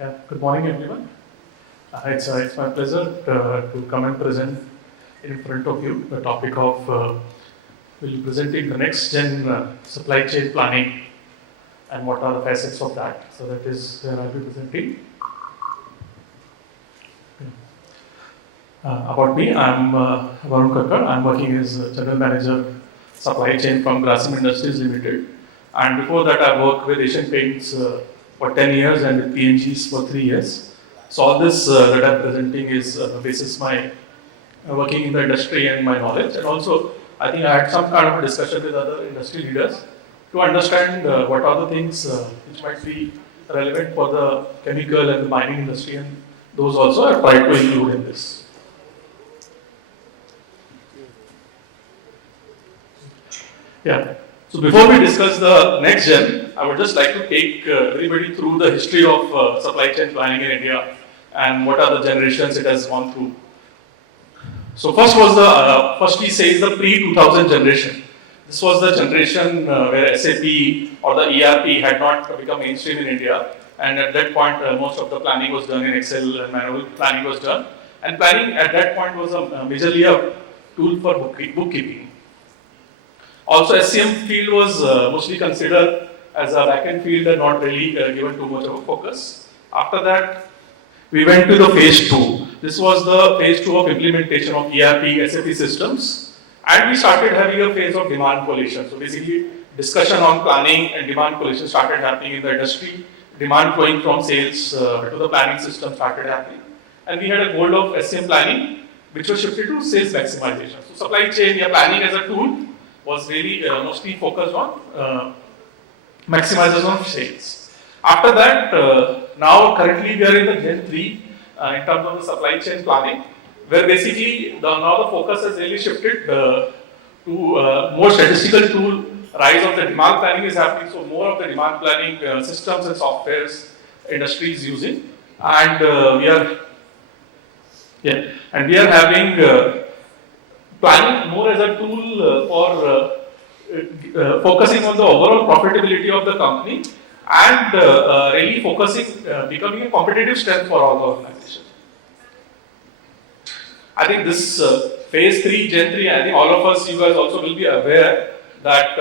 Yeah, good morning, everyone. It's my pleasure to come and present in front of you the topic of we'll be presenting the next gen supply chain planning and what are the facets of that. So that is where I'll be presenting. About me, I'm Varun Kakkar. I'm working as General Manager Supply Chain from Grasim Industries Limited. And before that, I worked with Asian Paints for 10 years and with PNGs for 3 years. So all this that I'm presenting is basis my working in the industry and my knowledge. And also, I think I had some kind of a discussion with other industry leaders to understand what are the things which might be relevant for the chemical and the mining industry, and those also I tried to include in this. Yeah. So before we discuss the next gen, I would just like to take everybody through the history of supply chain planning in India and what are the generations it has gone through. So first we say is the pre-2000 generation. This was the generation where SAP or the ERP had not become mainstream in India, and at that point most of the planning was done in Excel and manual planning was done. And planning at that point was majorly a tool for bookkeeping. Also, SCM field was mostly considered as a back-end field and not really given too much of a focus. After that, we went to the phase 2. This was the phase 2 of implementation of ERP, SAP systems, and we started having a phase of demand collation. So basically, discussion on planning and demand collation started happening in the industry. Demand flowing from sales to the planning system started happening. And we had a goal of SCM planning, which was shifted to sales maximization. So supply chain planning as a tool was really mostly focused on maximization of sales. After that, now currently we are in the Gen 3 in terms of the supply chain planning, where basically now the focus has really shifted to more statistical tool. Rise of the demand planning is happening, so more of the demand planning systems and softwares industry is using, and we are having planning more as a tool for focusing on the overall profitability of the company and really focusing, becoming a competitive strength for all the organizations. I think this phase 3, Gen 3, I think all of us, you guys also will be aware that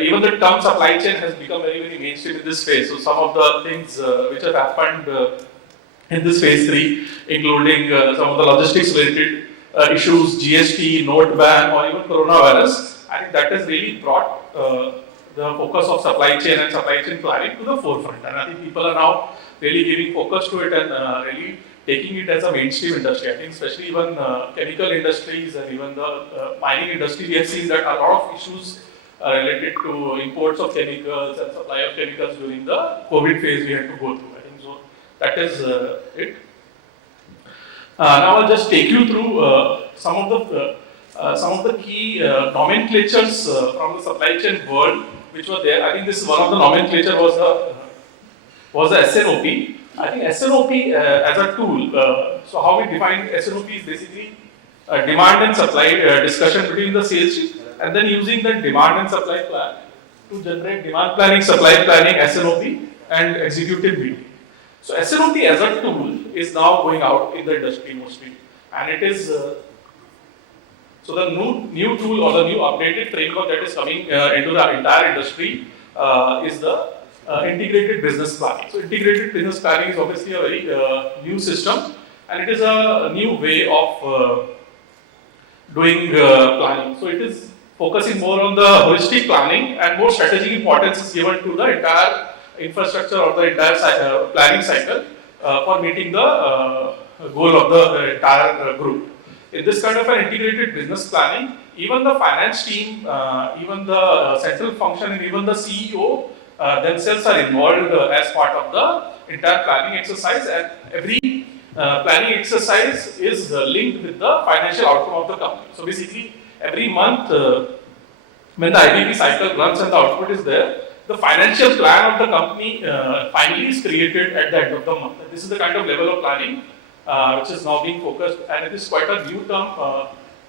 even the term supply chain has become very, very mainstream in this phase. So some of the things which have happened in this phase 3, including some of the logistics related issues, GST, note ban, or even coronavirus, I think that has really brought the focus of supply chain and supply chain planning to the forefront. And I think people are now really giving focus to it and really taking it as a mainstream industry. I think especially even chemical industries and even the mining industry, we have seen that a lot of issues related to imports of chemicals and supply of chemicals during the COVID phase we had to go through. I think so. That is it. Now I'll just take you through some of the key nomenclatures from the supply chain world which were there. I think this is one of the nomenclature was the SNOP. I think SNOP as a tool. So how we define SNOP is basically demand and supply discussion between the sales sheet, and then using the demand and supply plan to generate demand planning, supply planning, SNOP, and executive meeting. So SNOP as a tool is now going out in the industry mostly, and it is so the new tool or the new updated framework that is coming into the entire industry is the integrated business planning. So integrated business planning is obviously a very new system, and it is a new way of doing planning. So it is focusing more on the holistic planning, and more strategic importance is given to the entire infrastructure or the entire planning cycle for meeting the goal of the entire group. In this kind of an integrated business planning, even the finance team, even the central function, and even the CEO themselves are involved as part of the entire planning exercise, and every planning exercise is linked with the financial outcome of the company. So basically, every month when the IBP cycle runs and the output is there, the financial plan of the company finally is created at the end of the month. And this is the kind of level of planning which is now being focused, and it is quite a new term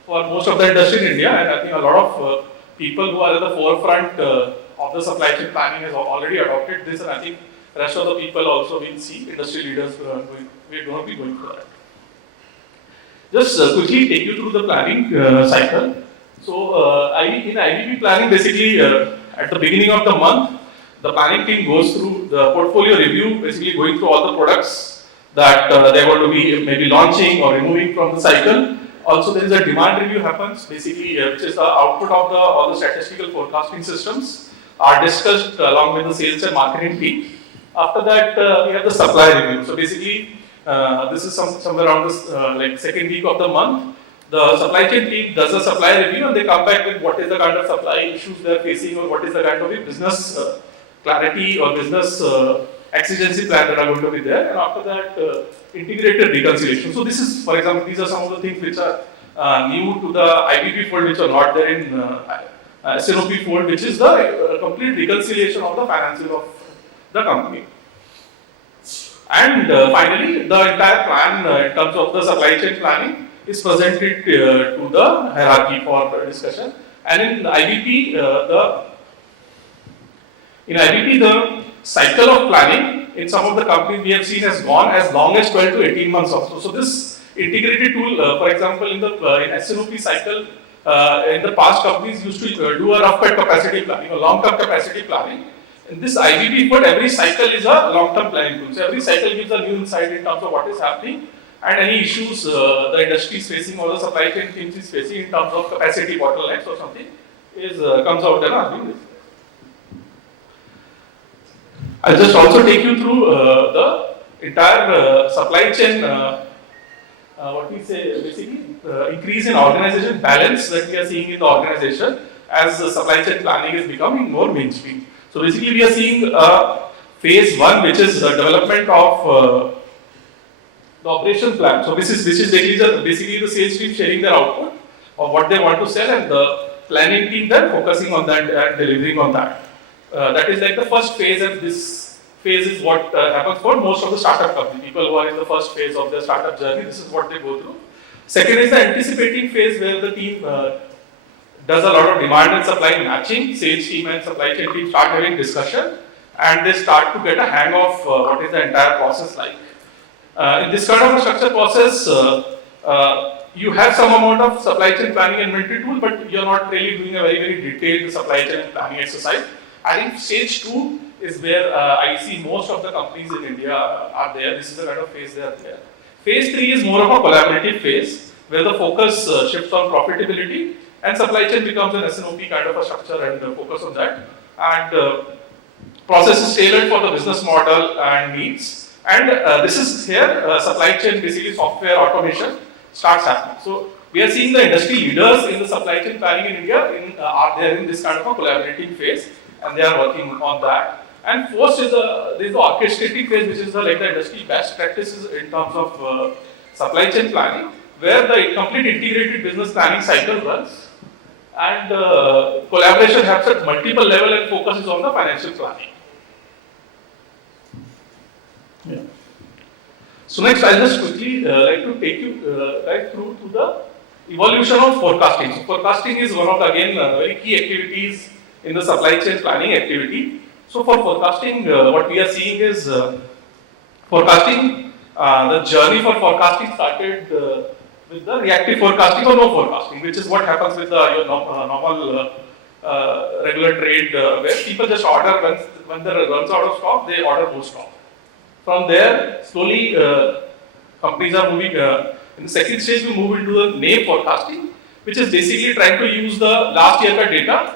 for most of the industry in India, and I think a lot of people who are at the forefront of the supply chain planning has already adopted this, and I think rest of the people also will see industry leaders we are going to be going for that. Just quickly take you through the planning cycle. So in IBP planning, basically at the beginning of the month, the planning team goes through the portfolio review, basically going through all the products that they are going to be maybe launching or removing from the cycle. Also, there is a demand review happens, basically which is the output of all the statistical forecasting systems are discussed along with the sales and marketing team. After that, we have the supply review. So basically, this is somewhere around this like second week of the month. The supply chain team does a supply review and they come back with what is the kind of supply issues they are facing or what is the kind of business clarity or business exigency plan that are going to be there. And after that, integrated reconciliation. So this is, for example, these are some of the things which are new to the IBP fold, which are not there in SNOP fold, which is the complete reconciliation of the financial of the company. And finally, the entire plan in terms of the supply chain planning is presented to the hierarchy for discussion. And in IBP, the cycle of planning in some of the companies we have seen has gone as long as 12 to 18 months also. So this integrated tool, for example, in SNOP cycle, in the past companies used to do a rough cut capacity planning, a long-term capacity planning. In this IBP, but every cycle is a long-term planning tool. So every cycle gives a new insight in terms of what is happening and any issues the industry is facing or the supply chain teams is facing in terms of capacity bottlenecks or something is comes out and I'll just also take you through the entire supply chain, what we say, basically increase in organization balance that we are seeing in the organization as the supply chain planning is becoming more mainstream. So basically we are seeing phase 1, which is the development of the operation plan. So this is basically the sales team sharing their output of what they want to sell and the planning team then focusing on that and delivering on that. That is like the first phase, and this phase is what happens for most of the startup companies. People who are in the first phase of their startup journey, this is what they go through. Second is the anticipating phase where the team does a lot of demand and supply matching. Sales team and supply chain team start having discussion and they start to get a hang of what is the entire process like. In this kind of a structured process, you have some amount of supply chain planning and inventory tool, but you're not really doing a very detailed supply chain planning exercise. I think stage 2 is where I see most of the companies in India are there. This is the kind of phase they are there. Phase 3 is more of a collaborative phase where the focus shifts on profitability and supply chain becomes an SNOP kind of a structure and focus on that. And process is tailored for the business model and needs. And this is here, supply chain, basically software automation starts happening. So we are seeing the industry leaders in the supply chain planning in India are there in this kind of a collaborating phase. And they are working on that. And fourth is the orchestrating phase, which is like the industry best practices in terms of supply chain planning, where the complete integrated business planning cycle runs, and collaboration happens at multiple level and focuses on the financial planning. Yeah. So next, I'll just quickly like to take you right through to the evolution of forecasting. So forecasting is one of the very key activities in the supply chain planning activity. So for forecasting, what we are seeing is forecasting, the journey for forecasting started with the reactive forecasting or no forecasting, which is what happens with your normal regular trade where people just order when there runs out of stock, they order more stock. From there, slowly companies are moving, in the second stage we move into the name forecasting, which is basically trying to use the last year data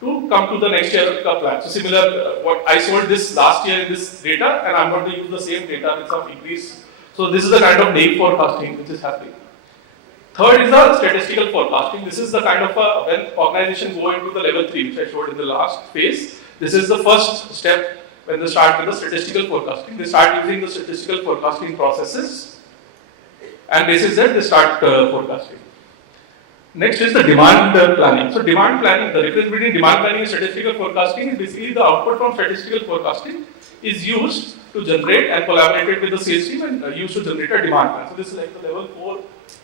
to come to the next year plan. So similar, what I sold this last year in this data, and I'm going to use the same data with some increase. So this is the kind of name forecasting which is happening. Third is the statistical forecasting. This is the kind of when organizations go into the level 3, which I showed in the last phase. This is the first step when they start with the statistical forecasting. They start using the statistical forecasting processes, and basis that they start forecasting. Next is the demand planning. So demand planning, the difference between demand planning and statistical forecasting is basically the output from statistical forecasting is used to generate and collaborated with the sales team and used to generate a demand plan. So this is like the level 4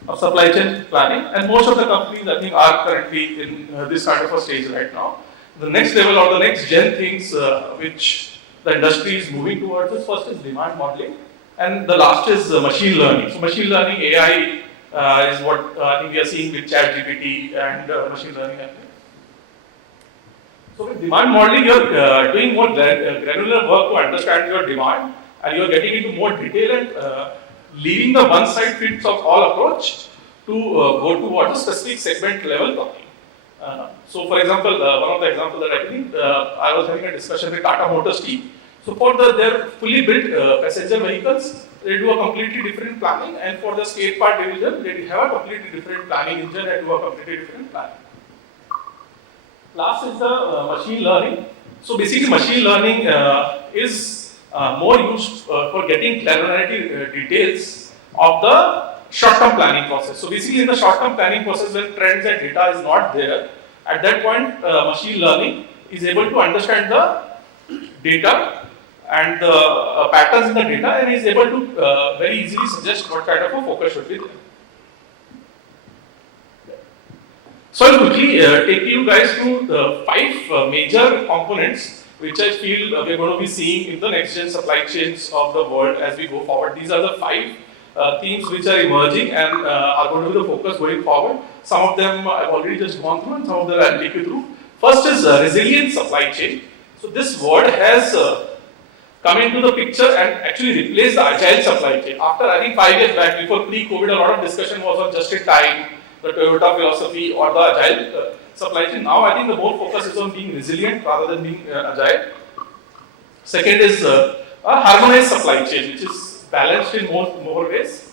of supply chain planning, and most of the companies I think are currently in this kind of a stage right now. The next level or the next gen things which the industry is moving towards is first is demand modeling, and the last is machine learning. So machine learning AI is what I think we are seeing with ChatGPT and machine learning. So with demand modeling, you're doing more granular work to understand your demand, and you're getting into more detail and leaving the one-size-fits-all approach to go towards a specific segment level talking. So for example, one of the examples that I think, I was having a discussion with Tata Motors team. So for their fully built passenger vehicles, they do a completely different planning, and for the skate part division, they have a completely different planning engine and do a completely different planning. Last is the machine learning. So basically machine learning is more used for getting granularity details of the short-term planning process. So basically in the short-term planning process when trends and data is not there, at that point machine learning is able to understand the data and the patterns in the data and is able to very easily suggest what kind of a focus should be there. So I'll quickly take you guys through the 5 major components which I feel we're going to be seeing in the next gen supply chains of the world as we go forward. These are the 5 themes which are emerging and are going to be the focus going forward. Some of them I've already just gone through and some of them I'll take you through. First is resilient supply chain. So this word has come into the picture and actually replaced the agile supply chain. After I think 5 years back, before pre-COVID, a lot of discussion was on just in time, the Toyota philosophy or the agile supply chain. Now I think the more focus is on being resilient rather than being agile. Second is a harmonized supply chain, which is balanced in more ways.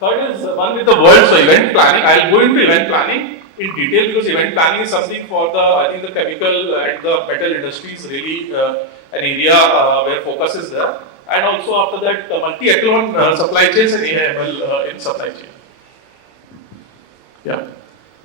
Third is one with the word, so event planning. I'll go into event planning in detail because event planning is something for the, I think the chemical and the metal industry is really an area where focus is there. And also after that, multi-echelon supply chains and AIML in supply chain. Yeah.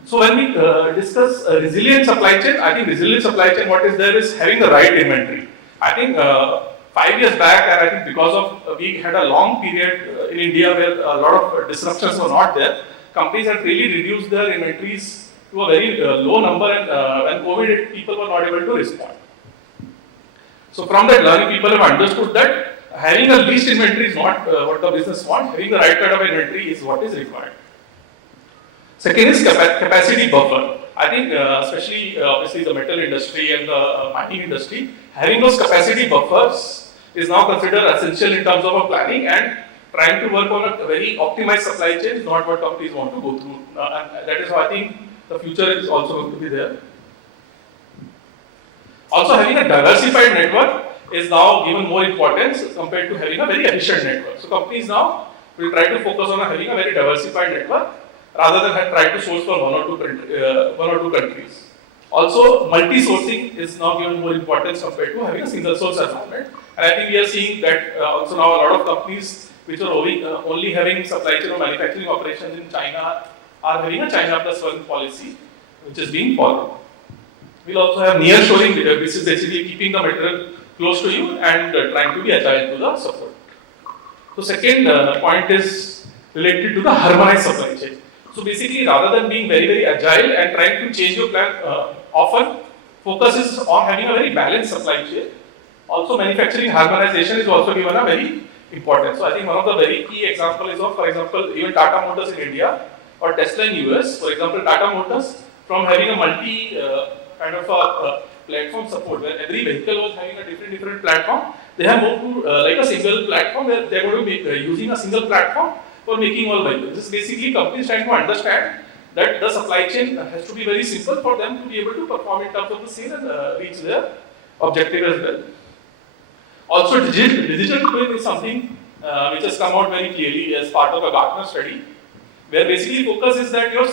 So when we discuss resilient supply chain, I think resilient supply chain, what is there is having the right inventory. I think 5 years back, and I think because of we had a long period in India where a lot of disruptions were not there, companies had really reduced their inventories to a very low number, and when COVID hit, people were not able to respond. So from that learning, people have understood that having a least inventory is not what the business wants. Having the right kind of inventory is what is required. Second is capacity buffer. I think especially obviously the metal industry and the mining industry, having those capacity buffers is now considered essential in terms of a planning, and trying to work on a very optimized supply chain is not what companies want to go through. And that is why I think the future is also going to be there. Also having a diversified network is now given more importance compared to having a very efficient network. So companies now will try to focus on having a very diversified network rather than try to source from one or two countries. Also, multi-sourcing is now given more importance compared to having a single source environment. And I think we are seeing that also now a lot of companies which are only having supply chain or manufacturing operations in China are having a China plus one policy which is being followed. We'll also have near-shoring, which is basically keeping the material close to you and trying to be agile to the support. So second point is related to the harmonized supply chain. So basically, rather than being very, very agile and trying to change your plan often, focus is on having a very balanced supply chain. Also, manufacturing harmonization is also given a very important. So I think one of the very key examples is of, for example, even Tata Motors in India or Tesla in US. For example, Tata Motors, from having a multi kind of a platform support where every vehicle was having a different platform, they have moved to like a single platform where they're going to be using a single platform for making all vehicles. This is basically companies trying to understand that the supply chain has to be very simple for them to be able to perform in terms of the sale and reach their objective as well. Also, digital twin is something which has come out very clearly as part of a Gartner study, where basically focus is that your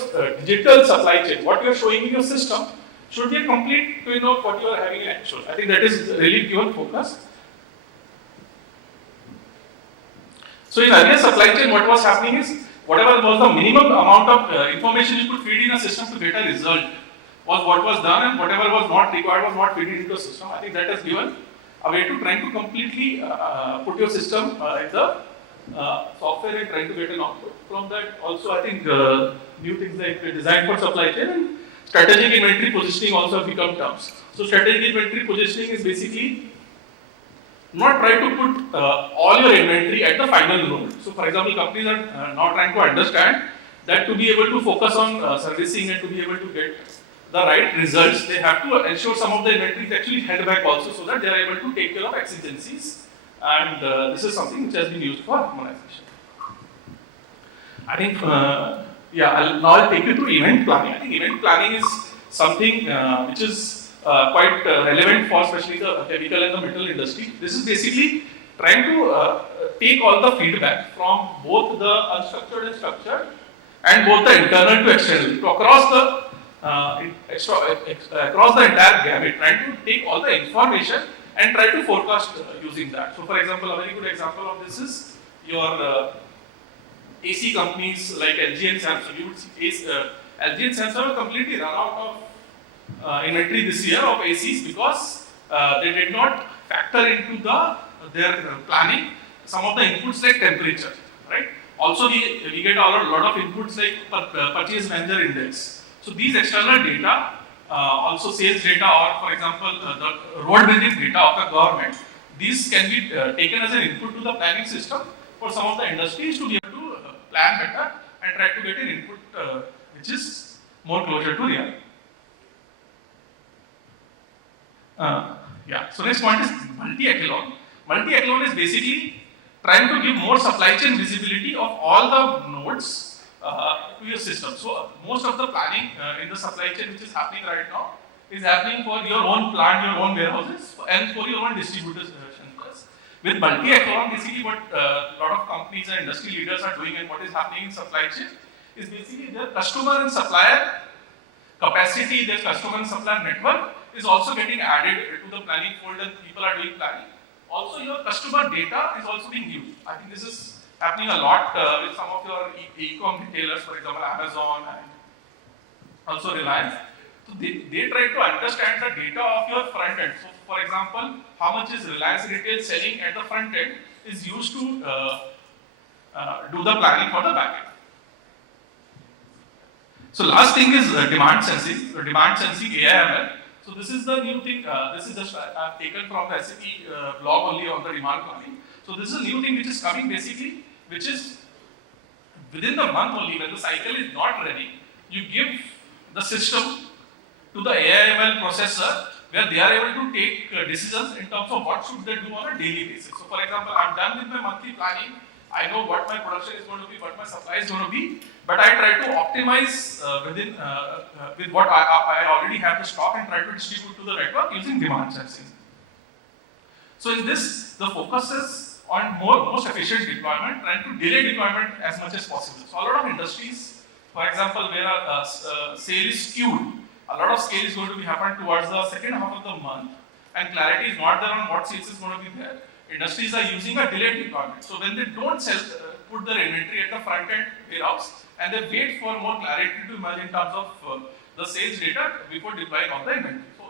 digital supply chain, what you are showing in your system, should be a complete twin of what you are having in actual. I think that is really given focus. So in earlier supply chain, what was happening is, whatever was the minimum amount of information you could feed in a system to get a result was what was done, and whatever was not required was not fed into the system. I think that has given a way to trying to completely put your system in the software and trying to get an output. From that also I think new things like design for supply chain and strategic inventory positioning also have become terms. So strategic inventory positioning is basically not try to put all your inventory at the final node. So for example, companies are now trying to understand that to be able to focus on servicing and to be able to get the right results, they have to ensure some of the inventory is actually held back also so that they are able to take care of exigencies. And this is something which has been used for harmonization. I think, now I'll take you to event planning. I think event planning is something which is quite relevant for especially the chemical and the metal industry. This is basically trying to take all the feedback from both the unstructured and structured and both the internal to external. So across the entire gamut, trying to take all the information and try to forecast using that. So for example, a very good example of this is your AC companies like LG and Samsung. You would see LG and Samsung have completely run out of inventory this year of ACs because they did not factor into their planning some of the inputs like temperature, right? Also, we get a lot of inputs like purchase manager index. So these external data, also sales data, or for example, the road building data of the government, these can be taken as an input to the planning system for some of the industries to be able to plan better and try to get an input which is more closer to reality. So next point is multi-echelon. Multi-echelon is basically trying to give more supply chain visibility of all the nodes to your system. So most of the planning in the supply chain which is happening right now is happening for your own plant, your own warehouses, and for your own distributors centers. With multi-echelon, basically what a lot of companies and industry leaders are doing and what is happening in supply chain is basically their customer and supplier capacity, their customer and supplier network is also getting added to the planning fold and people are doing planning. Also, your customer data is also being used. I think this is happening a lot with some of your e-com retailers, for example, Amazon and also Reliance. So they try to understand the data of your front end. So, for example, how much is Reliance Retail selling at the front end is used to do the planning for the back end. So, last thing is demand sensing. So, demand sensing AIML. So this is the new thing, this is just I've taken from the SAP blog only on the demand planning. So this is a new thing which is coming basically, which is within the month only when the cycle is not ready, you give the system to the AIML processor where they are able to take decisions in terms of what should they do on a daily basis. So for example, I'm done with my monthly planning, I know what my production is going to be, what my supply is going to be, but I try to optimize with what I already have the stock and try to distribute to the network using demand sensing. So in this, the focus is on most efficient deployment, trying to delay deployment as much as possible. So a lot of industries, for example, where sale is skewed, a lot of scale is going to be happen towards the second half of the month, and clarity is not there on what sales is going to be there. Industries are using a delayed deployment. So when they don't put their inventory at the front end warehouse and they wait for more clarity to emerge in terms of the sales data before deploying all the inventory. So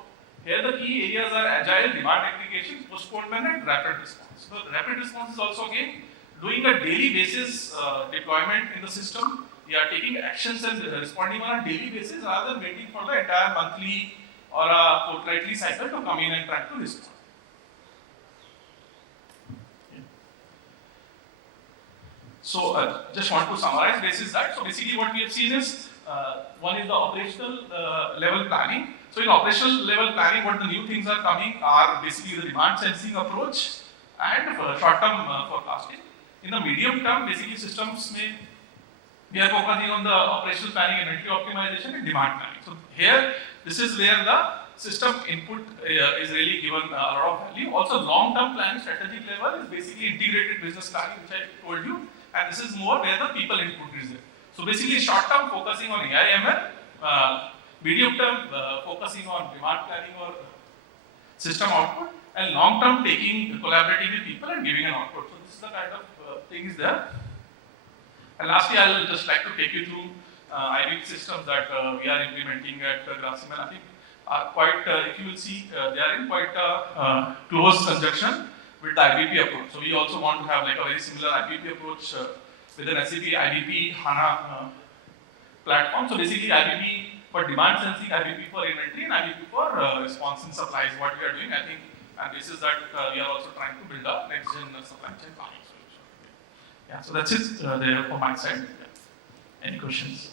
here the key areas are agile, demand aggregation, postponement and rapid response. So rapid response is also again doing a daily basis deployment in the system. We are taking actions and responding on a daily basis rather than waiting for the entire monthly or a fortnightly cycle to come in and try to respond. So, just want to summarize basis that. So, basically, what we have seen is one is the operational level planning. So, in operational level planning, what the new things are coming are basically the demand sensing approach and short term forecasting. In the medium term, basically, systems we are focusing on the operational planning, inventory optimization, and demand planning. So, here, this is where the system input is really given a lot of value. Also, long term planning, strategic level is basically integrated business planning, which I told you. And this is more where the people input is there. So basically short term focusing on AIML, medium term focusing on demand planning or system output, and long term taking collaborating with people and giving an output. So this is the kind of things there. And lastly, I will just like to take you through IBP systems that we are implementing at Grasim, and I think are quite, if you will see, they are in quite close conjunction with the IBP approach. So we also want to have like a very similar IBP approach with an SAP IBP HANA platform. So basically IBP For demand sensing, IBP for inventory and IBP for response in supplies. What we are doing, I think, and this is that we are also trying to build a next-gen supply chain planning solution. Yeah, so that's it there for my side. Yeah. Any questions?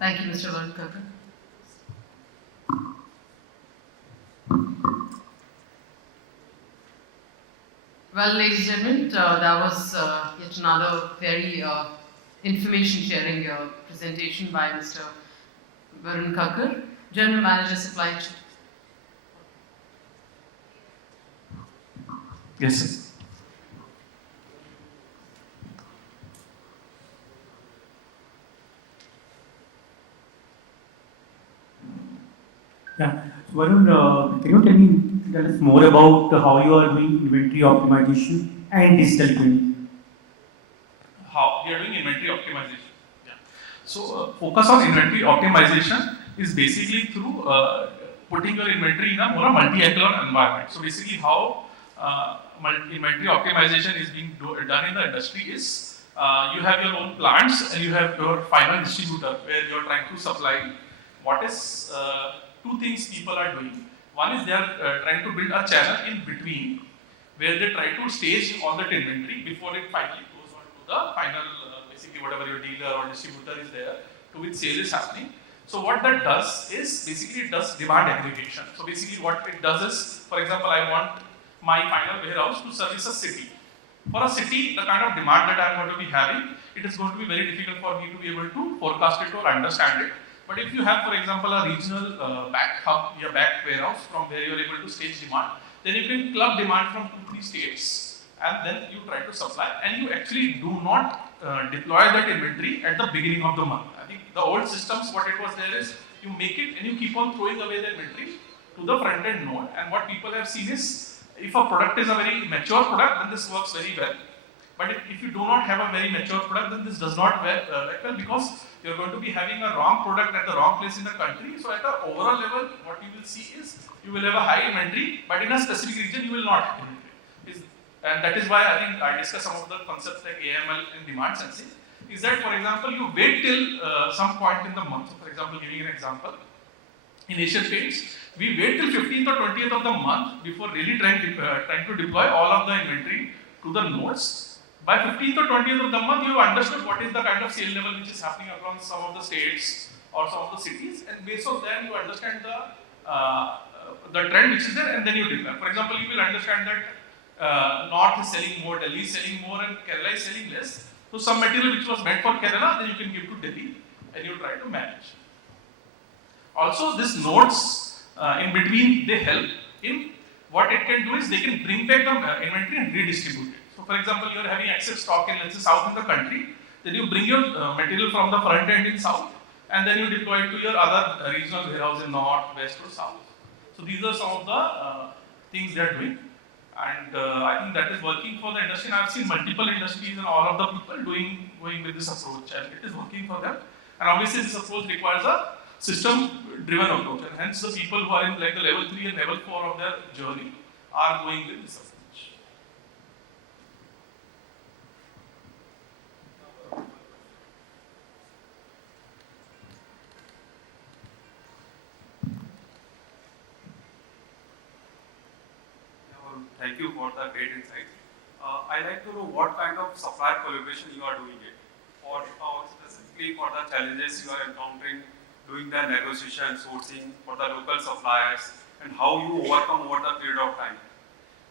Thank you, Mr. Varun Kakkar. Well, ladies and gentlemen, that was yet another very information sharing presentation by Mr. Varun Kakkar, General Manager Supply Chain. Yes, sir. Yeah. Varun, can you tell us more about how you are doing inventory optimization and digital twin? How we are doing inventory optimization. Yeah. So focus on inventory optimization is basically through putting your inventory in a more multi-echelon environment. So basically how inventory optimization is being done in the industry is you have your own plants and you have your final distributor where you are trying to supply. What is two things people are doing? One is they are trying to build a channel in between where they try to stage all that inventory before it finally goes on to the final, basically whatever your dealer or distributor is there, to which sale is happening. So what that does is basically it does demand aggregation. So basically what it does is, for example, I want my final warehouse to service a city. For a city, the kind of demand that I am going to be having, it is going to be very difficult for me to be able to forecast it or understand it. But if you have, for example, a regional back hub, your back warehouse from where you are able to stage demand, then you can club demand from 2-3 states and then you try to supply and you actually do not deploy that inventory at the beginning of the month. I think the old systems, what it was there is you make it and you keep on throwing away the inventory to the front end node, and what people have seen is if a product is a very mature product, then this works very well. But if you do not have a very mature product, then this does not work well because you're going to be having a wrong product at the wrong place in the country. So at the overall level, what you will see is you will have a high inventory, but in a specific region you will not have inventory. And that is why I think I discussed some of the concepts like AML and demand sensing. Is that, for example, you wait till some point in the month. So for example, giving an example, in Asian Paints, we wait till 15th or 20th of the month before really trying to deploy all of the inventory to the nodes. By 15th or 20th of the month, you have understood what is the kind of sale level which is happening across some of the states or some of the cities, and based on that, you understand the trend which is there, and then you deploy. For example, you will understand that North is selling more, Delhi is selling more, and Kerala is selling less. So some material which was meant for Kerala, then you can give to Delhi, and you try to manage. Also, these nodes in between, they help in what it can do is they can bring back the inventory and redistribute it. So, for example, you are having excess stock in, let's say, south in the country, then you bring your material from the front end in south, and then you deploy it to your other regional warehouse in north, west, or south. So, these are some of the things they are doing, and I think that is working for the industry. And I've seen multiple industries and all of the people going with this approach, and it is working for them. And obviously, this approach requires a system-driven approach, and hence the people who are in like the level 3 and level 4 of their journey are going with this approach. Thank you for the great insights. I'd like to know what kind of supplier collaboration you are doing it, or specifically for the challenges you are encountering doing the negotiation, sourcing for the local suppliers, and how you overcome over the period of time.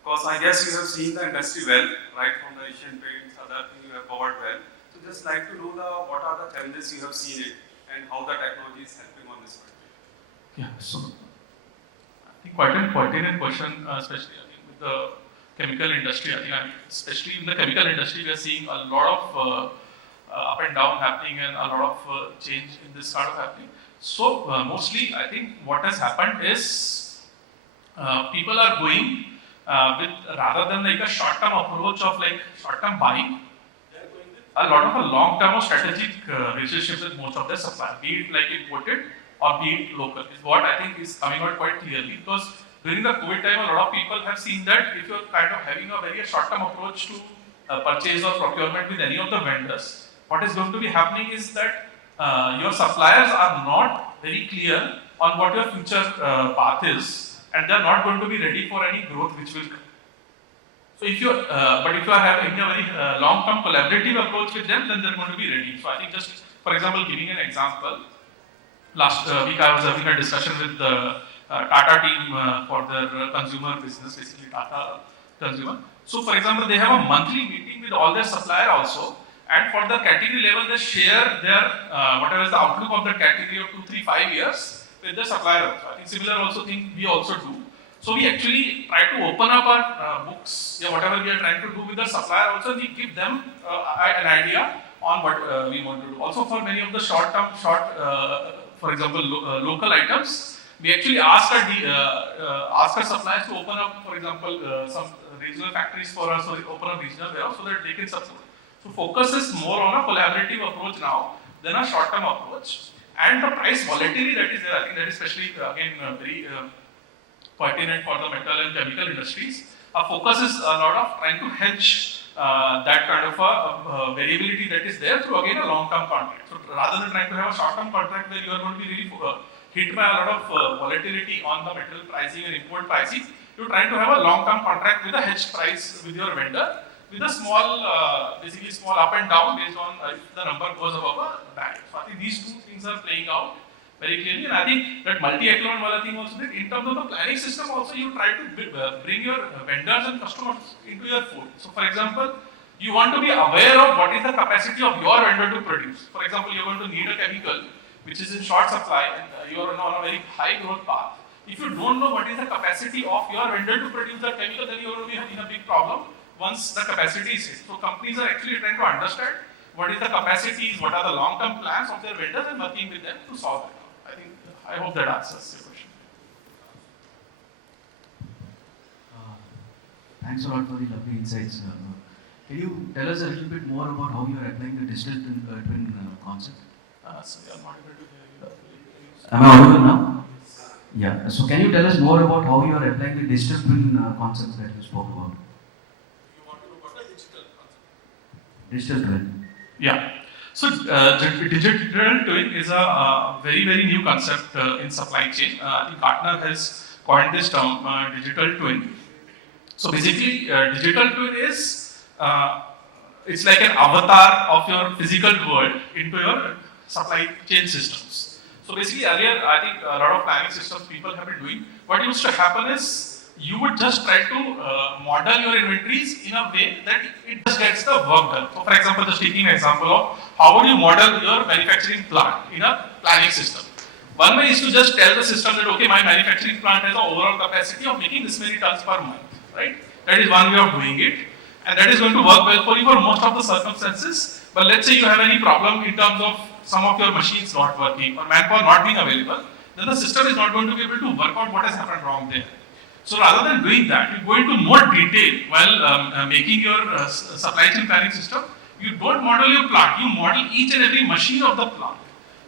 Because I guess you have seen the industry well, right from the Asian Paints, other things you have covered well. So just like to know what are the challenges you have seen it, and how the technology is helping on this one. Yeah, so I think quite an pertinent question, especially with the chemical industry. I think, especially in the chemical industry, we are seeing a lot of up and down happening and a lot of change in this kind of happening. So mostly, I think what has happened is people are going with rather than like a short-term approach of like short-term buying, they are going with a lot of a long-term or strategic relationship with most of their suppliers, be it like imported or be it local, is what I think is coming out quite clearly. Because during the COVID time, a lot of people have seen that if you're kind of having a very short-term approach to purchase or procurement with any of the vendors, what is going to be happening is that your suppliers are not very clear on what your future path is, and they're not going to be ready for any growth which will come. So if you, but if you are having a very long-term collaborative approach with them, then they're going to be ready. So I think just, for example, giving an example, last week I was having a discussion with the Tata team for their consumer business, basically Tata Consumer. So for example, they have a monthly meeting with all their supplier also, and for the category level, they share their whatever is the outlook of the category of 2, 3, 5 years with the supplier also. I think similar also thing we also do. So we actually try to open up our books, whatever we are trying to do with the supplier also, we give them an idea on what we want to do. Also for many of the for example, local items, we actually ask our suppliers to open up, for example, some regional factories for us, or open a regional warehouse so that they can support. So focus is more on a collaborative approach now than a short-term approach. And the price volatility that is there, I think that is especially again very pertinent for the metal and chemical industries. Our focus is a lot of trying to hedge that kind of a variability that is there through again a long-term contract. So rather than trying to have a short-term contract where you are going to be really hit by a lot of volatility on the metal pricing and import pricing, you're trying to have a long-term contract with a hedged price with your vendor, with a small, basically small up and down based on if the number goes above a band. So I think these two things are playing out very clearly, and I think that multi-account wala thing also, that in terms of the planning system also, you try to bring your vendors and customers into your fold. So for example, you want to be aware of what is the capacity of your vendor to produce. For example, you're going to need a chemical which is in short supply and you are on a very high growth path. If you don't know what is the capacity of your vendor to produce that chemical, then you are going to be in a big problem once the capacity is hit. So companies are actually trying to understand what is the capacities, what are the long-term plans of their vendors, and working with them to solve it. I hope that answers your question. Thanks a lot for the lovely insights. Can you tell us a little bit more about how you are applying the digital twin concept? So we are not able to hear you. Am I audible now? Yeah. So can you tell us more about how you are applying the digital twin concepts that you spoke about? You want to know about the digital concept? Digital twin. Yeah. So digital twin is a very, very new concept in supply chain. I think Gartner has coined this term, digital twin. So basically, digital twin is, it's like an avatar of your physical world into your supply chain systems. So basically earlier, I think a lot of planning systems people have been doing, what used to happen is, you would just try to model your inventories in a way that it just gets the work done. So for example, just taking an example of how would you model your manufacturing plant in a planning system. One way is to just tell the system that, okay, my manufacturing plant has an overall capacity of making this many tons per month, right? That is one way of doing it. And that is going to work well for you for most of the circumstances. But let's say you have any problem in terms of some of your machines not working or manpower not being available, then the system is not going to be able to work out what has happened wrong there. So rather than doing that, you go into more detail while making your supply chain planning system. You don't model your plant, you model each and every machine of the plant.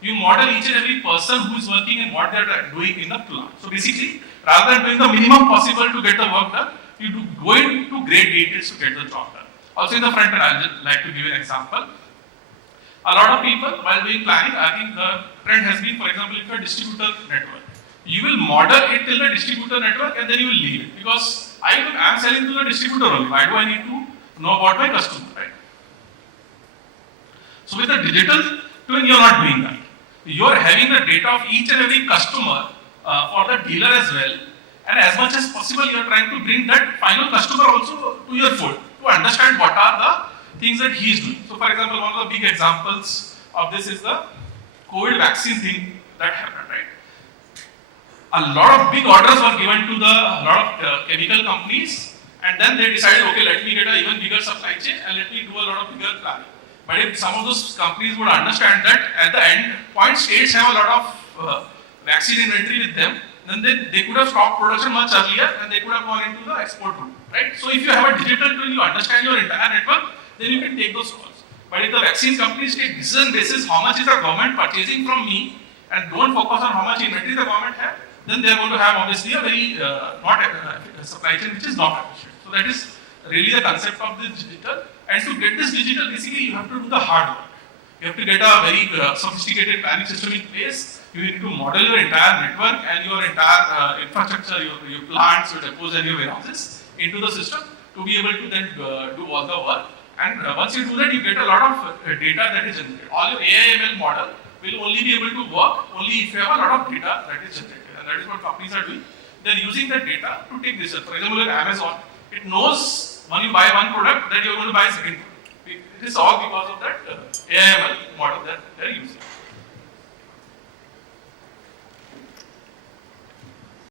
You model each and every person who is working and what they are doing in the plant. So basically, rather than doing the minimum possible to get the work done, you go into great details to get the job done. Also in the front end, I'll just like to give you an example. A lot of people, while doing planning, I think the trend has been, for example, if you're a distributor network, you will model it till the distributor network and then you will leave it. Because I am selling to the distributor only. Why do I need to know about my customer, right? So with the digital twin, you're not doing that. You're having the data of each and every customer for the dealer as well. And as much as possible, you're trying to bring that final customer also to your fold to understand what are the things that he is doing. So for example, one of the big examples of this is the COVID vaccine thing that happened, right? A lot of big orders were given to a lot of chemical companies, and then they decided, okay, let me get an even bigger supply chain and let me do a lot of bigger planning. But if some of those companies would understand that at the end point, states have a lot of vaccine inventory with them, then they could have stopped production much earlier and they could have gone into the export route, right? So if you have a digital twin, you understand your entire network, then you can take those calls. But if the vaccine companies take decision basis how much is the government purchasing from me and don't focus on how much inventory the government have, then they are going to have obviously a very not a supply chain which is not efficient. So that is really the concept of this digital. And to get this digital, basically you have to do the hard work. You have to get a very sophisticated planning system in place. You need to model your entire network and your entire infrastructure, your plants, your depots and your warehouses into the system to be able to then do all the work. And once you do that, you get a lot of data that is generated. All your AI/ML model will only be able to work only if you have a lot of data that is generated. And that is what companies are doing. They are using that data to take decisions. For example, in Amazon, it knows when you buy one product that you are going to buy a second product. It is all because of that AI/ML model that they are using.